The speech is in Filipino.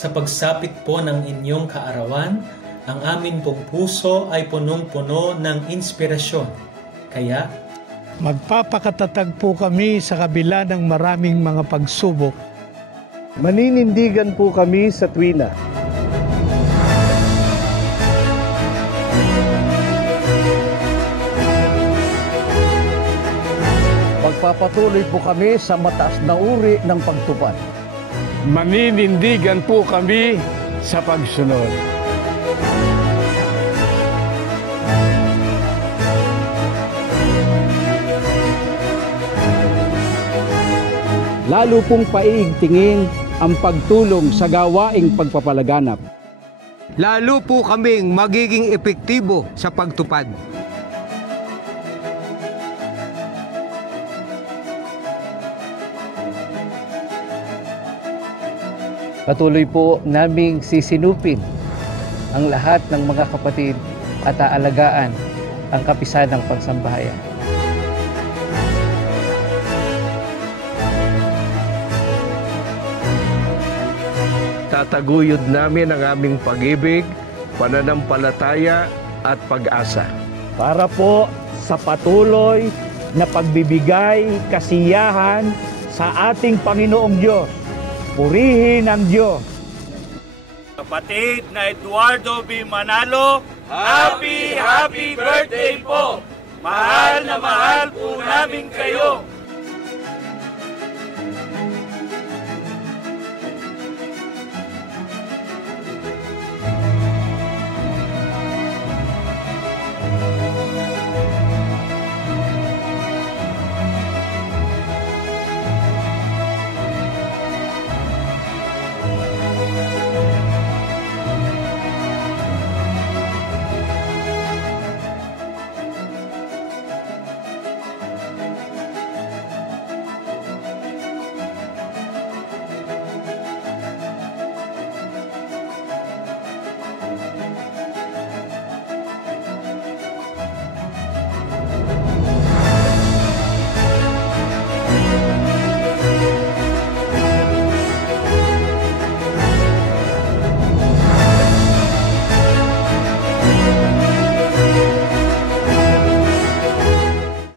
Sa pagsapit po ng inyong kaarawan, ang amin pong puso ay punong-puno ng inspirasyon. Kaya, magpapakatatag po kami sa kabila ng maraming mga pagsubok. Maninindigan po kami sa tuwina. Magpapatuloy po kami sa mataas na uri ng pagtupad. Maninindigan po kami sa pagsunod. Lalo pong paiigtingin ang pagtulong sa gawaing pagpapalaganap. Lalo po kaming magiging epektibo sa pagtupad. Patuloy po naming sisinupin ang lahat ng mga kapatid at aalagaan ang kapisadang pagsambahayan. Tataguyod namin ang aming pag-ibig, pananampalataya at pag-asa. Para po sa patuloy na pagbibigay kasiyahan sa ating Panginoong Diyos. Purihin ang Diyos. Kapatid na Eduardo B. Manalo, happy birthday po! Mahal na mahal po namin kayo!